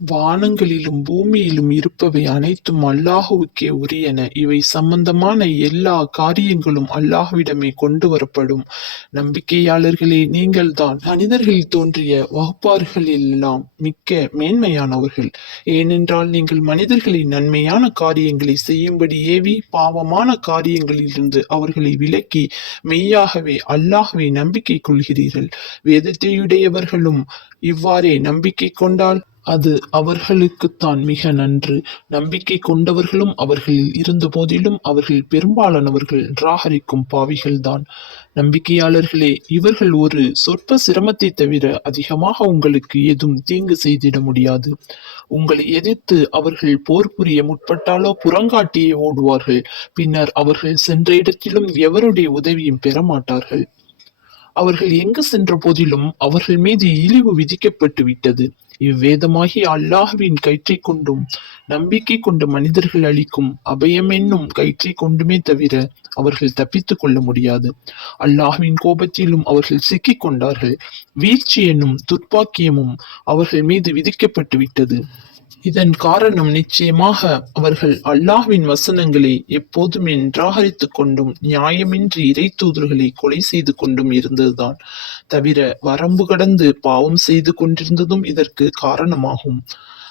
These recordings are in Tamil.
வானங்களிலும் பூமியிலும் இருப்பவை அனைத்தும் அல்லாஹுவுக்கே உரியன. இவை சம்பந்தமான எல்லா காரியங்களும் அல்லாஹுவிடமே கொண்டு வரப்படும். நம்பிக்கையாளர்களே நீங்கள்தான் மனிதர்களில் தோன்றிய வகுப்பாறுகளிலெல்லாம் மிக்க மேன்மையானவர்கள். ஏனென்றால் நீங்கள் மனிதர்களை நன்மையான காரியங்களை செய்யும்படி ஏவி பாவமான காரியங்களிலிருந்து அவர்களை விலக்கி மெய்யாகவே அல்லாஹ்வை நம்பிக்கை கொள்கிறீர்கள். வேதத்தையுடையவர்களும் இவ்வாறே நம்பிக்கை கொண்டால் அது அவர்களுக்குத்தான் மிக நன்று. நம்பிக்கை கொண்டவர்களும் அவர்களில் இருந்தபோதிலும் அவர்கள் பெரும்பாலானவர்கள் நிராகரிக்கும் பாவிகள்தான். நம்பிக்கையாளர்களே இவர்கள் ஒரு சொற்ப சிரமத்தை தவிர அதிகமாக உங்களுக்கு எதுவும் தீங்கு செய்திட முடியாது. உங்களை எதிர்த்து அவர்கள் போர் புரிய முற்பட்டாலோ புறங்காட்டியே ஓடுவார்கள். பின்னர் அவர்கள் சென்ற இடத்திலும் எவருடைய உதவியும் பெற மாட்டார்கள். அவர்கள் எங்கு சென்ற போதிலும் அவர்கள் மீது இழிவு விதிக்கப்பட்டு விட்டது. இவ்வேதமாகி அல்லாஹுவின் கயிற்றை கொண்டும் நம்பிக்கை கொண்ட மனிதர்கள் அளிக்கும் அபயம் என்னும் கயிற்றை கொண்டுமே தவிர அவர்கள் தப்பித்துக் கொள்ள முடியாது. அல்லாஹுவின் கோபத்திலும் அவர்கள் சிக்கிக் கொண்டார்கள். வீழ்ச்சி என்னும் துர்ப்பாக்கியமும் அவர்கள் மீது விதிக்கப்பட்டு விட்டது. இதன் காரணம் நிச்சயமாக அவர்கள் அல்லாஹ்வின் வசனங்களை எப்போதுமே நிராகரித்துக் கொண்டும் நியாயமின்றி இறை தூதர்களை கொலை செய்து கொண்டும் இருந்ததுதான். தவிர வரம்பு கடந்து பாவம் செய்து கொண்டிருந்ததும் இதற்கு காரணமாகும்.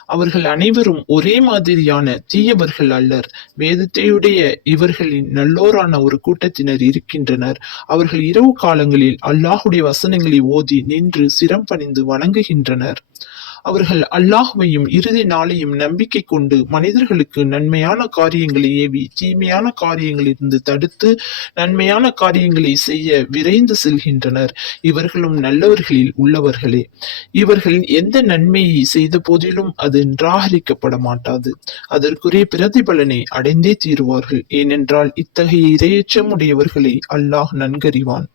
அவர்கள் அனைவரும் ஒரே மாதிரியான தீயவர்கள் அல்லர். வேதத்தையுடைய இவர்களின் நல்லோரான ஒரு கூட்டத்தினர் இருக்கின்றனர். அவர்கள் இரவு காலங்களில் அல்லாஹுடைய வசனங்களை ஓதி நின்று சிரம் பணிந்து வணங்குகின்றனர். அவர்கள் அல்லாஹ்வையும் இறுதி நாளையும் நம்பிக்கை கொண்டு மனிதர்களுக்கு நன்மையான காரியங்களை ஏவி தீமையான காரியங்களிலிருந்து தடுத்து நன்மையான காரியங்களை செய்ய விரைந்து செல்கின்றனர். இவர்களும் நல்லவர்களில் உள்ளவர்களே. இவர்கள் எந்த நன்மையை செய்த போதிலும் அது நிராகரிக்கப்பட மாட்டாது. அதற்குரிய பிரதிபலனை அடைந்தே தீருவார்கள். ஏனென்றால் இத்தகைய இரையச்சம் அல்லாஹ் நன்கறிவான்.